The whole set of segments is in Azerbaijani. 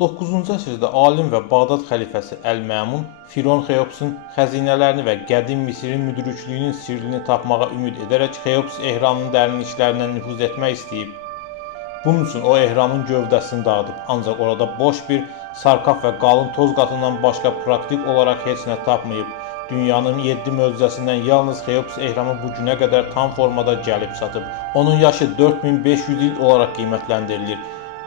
9-cu əsrdə alim və Bağdad xəlifəsi Əl-Məmun Firon Xeopsun xəzinələrini və qədim Misirin müdrikliyinin sirrini tapmağa ümid edərək Xeops ehramının dərinliklərinə nüfuz etmək istəyib. Bunun üçün o ehramın gövdəsini dağıdıb, ancaq orada boş bir sarkaf və qalın toz qatından başqa praktik olaraq heç nə tapmayıb. Dünyanın 7 möcüzəsindən yalnız Xeops ehramı bu günə qədər tam formada gəlib çatıb. Onun yaşı 4500 il olaraq qiymətləndirilir.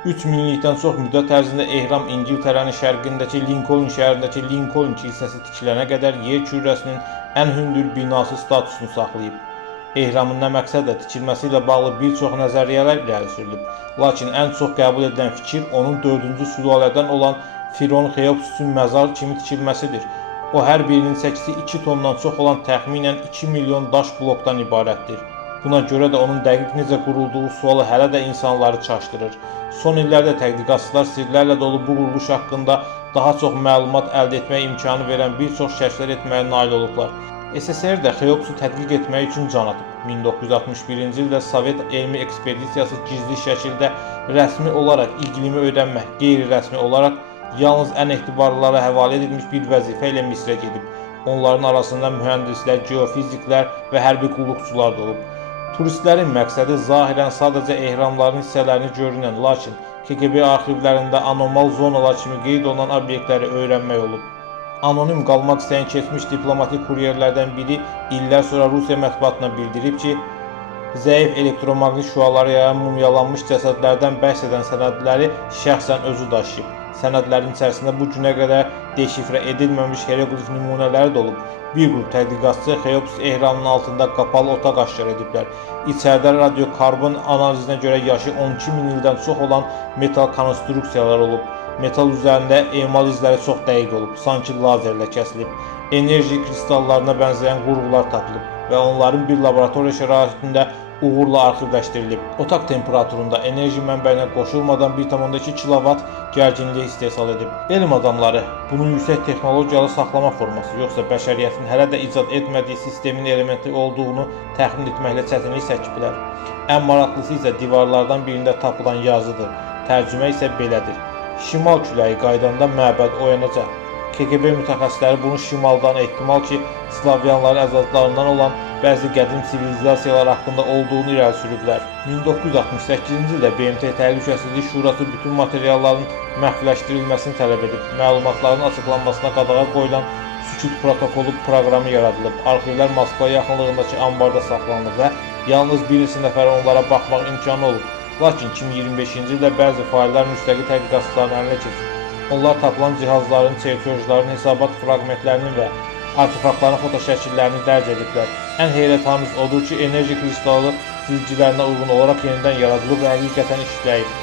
3000 illikdən çox müddət ərzində ehram İngiltərənin şərqindəki Lincoln şəhərindəki Lincoln kilsəsi tikilənə qədər yer kürəsinin ən hündür binası statusunu saxlayıb. Ehramın nə məqsədlə tikilməsi ilə bağlı bir çox nəzəriyyələr irəli sürülüb. Lakin ən çox qəbul edilən fikir onun 4-cü sülalədən olan Firon Xeops üçün məzar kimi tikilməsidir. O hər birinin çəkisi 2 tondan çox olan təxminən 2 milyon daş blokdan ibarətdir. Buna görə də onun dəqiq necə qurulduğu sualı hələ də insanları çaşdırır. Son illərdə tədqiqatçılar sirlərlə dolu bu quruluş haqqında daha çox məlumat əldə etmək imkanı verən bir çox kəşflər etməyə nail olublar. SSR də Xeopsu tədqiq etmək üçün can atıb. 1961-ci ildə Sovet elmi ekspedisiyası gizli şəkildə rəsmi olaraq iqlimi öyrənmək, qeyri-rəsmi olaraq yalnız ən etibarlılara həvalə edilmiş bir vəzifə ilə Misrə gedib. Onların arasında mühəndislər, geofiziklər və hərbi qulluqçular da olub. Turistlərin məqsədi zahirən sadəcə ehramların hissələrini görünən, lakin KGB arxivlərində anormal zonalar kimi qeyd olunan obyektləri öyrənmək olub. Anonim qalmaq istəyən keçmiş diplomatik kuryerlərdən biri illər sonra Rusiya mətbuatına bildirib ki, zəif elektromaqnit şüaları yayan mumyalanmış cəsədlərdən bəhs edən sənədləri şəxsən özü daşıyıb. Sənədlərin içərisində bu günə qədər deşifrə edilməmiş hieroqlif nümunələri də olub. Bir qrup tədqiqatçı Xeops ehramının altında qapalı otaq aşkar ediblər. İçəridə radiokarbon analizinə görə yaşı 12.000 ildən çox olan metal konstruksiyalar olub. Metal üzərində emal izləri çox dəqiq olub, sanki lazerlə kəsilib. Enerji kristallarına bənzəyən qurğular tapılıb və onların bir laboratoriya şəraitində uğurla arxivləşdirilib. Otaq temperaturunda enerji mənbəyinə qoşulmadan 1,2 kilovat gərginliyi istehsal edib. Elm adamları bunun yüksək texnologiyalı saxlama forması, yoxsa bəşəriyyətin hələ də icad etmədiyi sistemin elementi olduğunu təxmin etməklə çətinlik çəkiblər. Ən maraqlısı isə divarlardan birində tapılan yazıdır. Tərcümə isə belədir: Şimal küləyi qaydanda məbəd oyanacaq. KGB mütəxəssisləri bunu şimaldan, ehtimal ki, Slavyanların əcdadlarından olan bəzi qədim sivilizasiyalar haqqında olduğunu irəli sürüblər. 1968-ci ildə BMT Təhlükəsizlik Şurası bütün materialların məhvləşdirilməsini tələb edib. Məlumatların açıqlanmasına qadağa qoyulan sükut protokolu proqramı yaradılıb. Arxivlər Moskva yaxınlığındakı ambarda saxlanılıb və yalnız bir neçə nəfərə onlara baxmaq imkanı olub. Lakin 2025-ci ildə bəzi faillər müstəqil tədqiqatçıların əlinə keçib. Onlar tapılan cihazların, çertiyojların, hesabat fraqmentlərinin və artefaktların fotoşəkillərini dərc ediblər. Ən heyrətamiz odur ki, enerji kristalı cizgilərinə uyğun olaraq yenidən yaradılıb və həqiqətən işləyib.